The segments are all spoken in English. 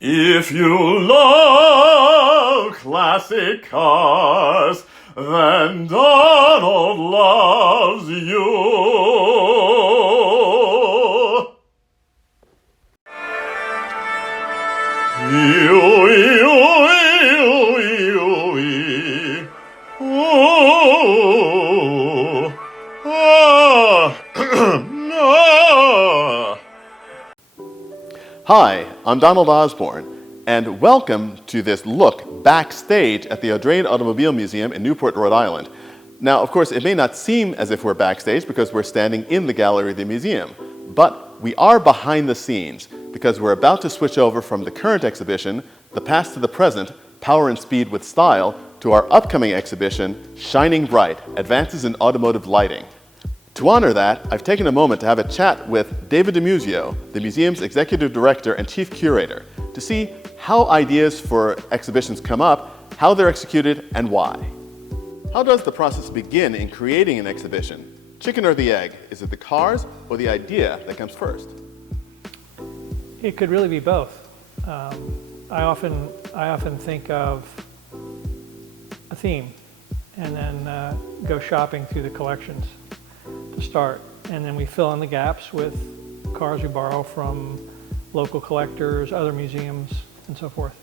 If you love classic cars, then Donald loves you. Ooh, Hi, I'm Donald Osborne, and welcome to this look backstage at the Audrain Automobile Museum in Newport, Rhode Island. Now, of course, it may not seem as if we're backstage because we're standing in the gallery of the museum, but we are behind the scenes because we're about to switch over from the current exhibition, The Past to the Present, Power and Speed with Style, to our upcoming exhibition, Shining Bright, Advances in Automotive Lighting. To honor that, I've taken a moment to have a chat with David DiMuzio, the museum's executive director and chief curator, to see how ideas for exhibitions come up, how they're executed, and why. How does the process begin in creating an exhibition? Chicken or the egg? Is it the cars or the idea that comes first? It could really be both. I often think of a theme and then go shopping through the collections to start, and then we fill in the gaps with cars we borrow from local collectors, other museums, and so forth.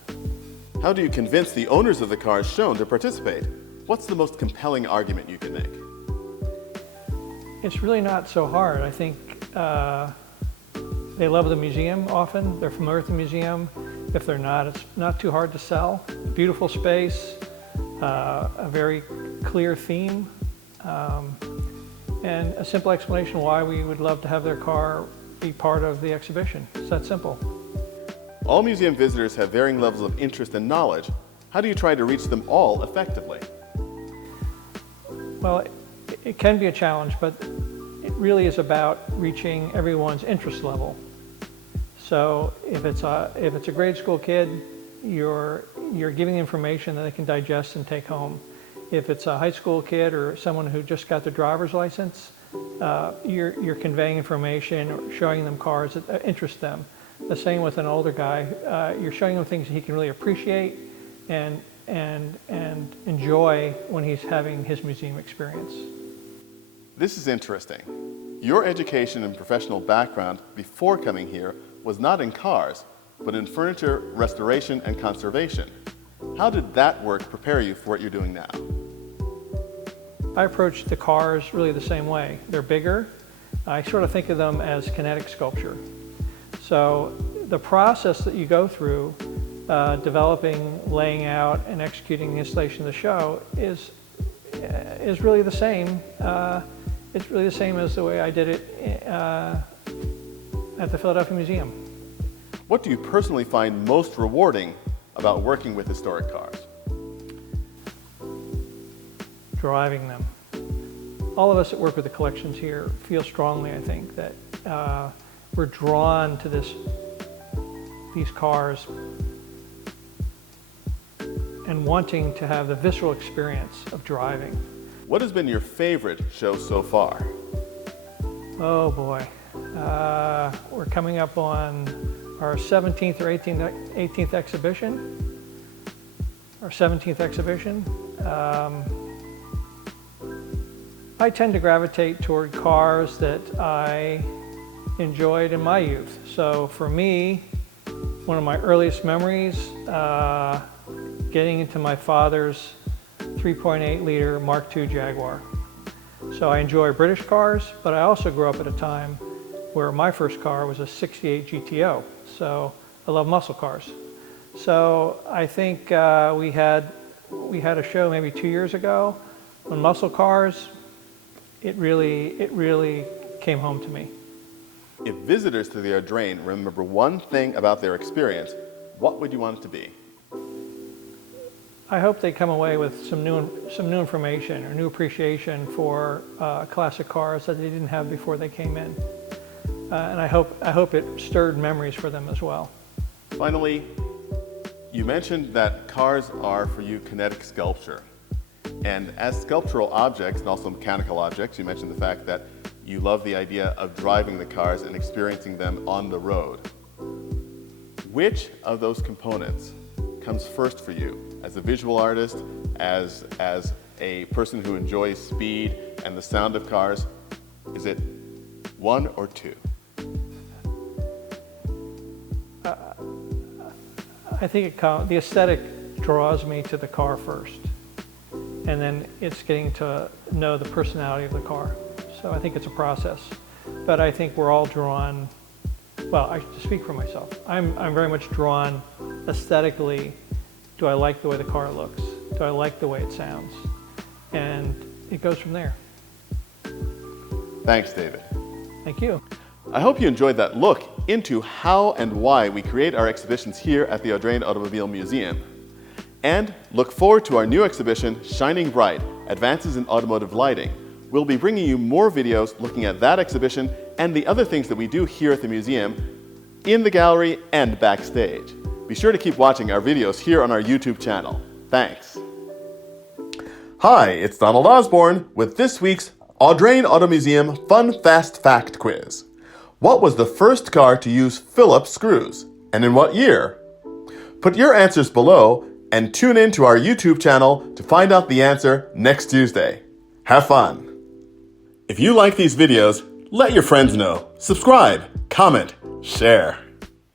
How do you convince the owners of the cars shown to participate? What's the most compelling argument you can make? It's really not so hard. I think they love the museum often. They're familiar with the museum. If they're not, it's not too hard to sell. Beautiful space, a very clear theme, and a simple explanation why we would love to have their car be part of the exhibition. It's that simple. All museum visitors have varying levels of interest and knowledge. How do you try to reach them all effectively? Well, it can be a challenge, but it really is about reaching everyone's interest level. So if it's a grade school kid, you're giving information that they can digest and take home. If it's a high school kid or someone who just got their driver's license, you're conveying information or showing them cars that interest them. The same with an older guy. You're showing him things that he can really appreciate and enjoy when he's having his museum experience. This is interesting. Your education and professional background before coming here was not in cars, but in furniture restoration and conservation. How did that work prepare you for what you're doing now? I approach the cars really the same way. They're bigger. I sort of think of them as kinetic sculpture. So the process that you go through, developing, laying out, and executing the installation of the show is really the same. It's really the same as the way I did it at the Philadelphia Museum. What do you personally find most rewarding about working with historic cars? Driving them. All of us that work with the collections here feel strongly, I think, that we're drawn to these cars and wanting to have the visceral experience of driving. What has been your favorite show so far? Oh boy, we're coming up on our 17th or 18th exhibition. Our 17th exhibition. I tend to gravitate toward cars that I enjoyed in my youth. So for me, one of my earliest memories, getting into my father's 3.8 liter Mark II Jaguar. So I enjoy British cars, but I also grew up at a time where my first car was a 68 GTO. So I love muscle cars. So I think we had a show maybe 2 years ago on muscle cars. It really came home to me. If visitors to the Audrain remember one thing about their experience, what would you want it to be? I hope they come away with some new information or new appreciation for classic cars that they didn't have before they came in. And I hope it stirred memories for them as well. Finally, you mentioned that cars are for you kinetic sculpture. And as sculptural objects and also mechanical objects, you mentioned the fact that you love the idea of driving the cars and experiencing them on the road. which of those components comes first for you as a visual artist, as a person who enjoys speed and the sound of cars? Is it 1 or 2? I think the aesthetic draws me to the car first, and then it's getting to know the personality of the car. So I think it's a process, but I think we're all drawn. Well, I should speak for myself. I'm very much drawn aesthetically. Do I like the way the car looks? Do I like the way it sounds? And it goes from there. Thanks, David. Thank you. I hope you enjoyed that look into how and why we create our exhibitions here at the Audrain Automobile Museum. And look forward to our new exhibition, Shining Bright, Advances in Automotive Lighting. We'll be bringing you more videos looking at that exhibition and the other things that we do here at the museum, in the gallery and backstage. Be sure to keep watching our videos here on our YouTube channel. Thanks. Hi, it's Donald Osborne with this week's Audrain Auto Museum Fun Fast Fact Quiz. What was the first car to use Phillips screws, and in what year? Put your answers below and tune in to our YouTube channel to find out the answer next Tuesday. Have fun! If you like these videos, let your friends know. Subscribe, comment, share.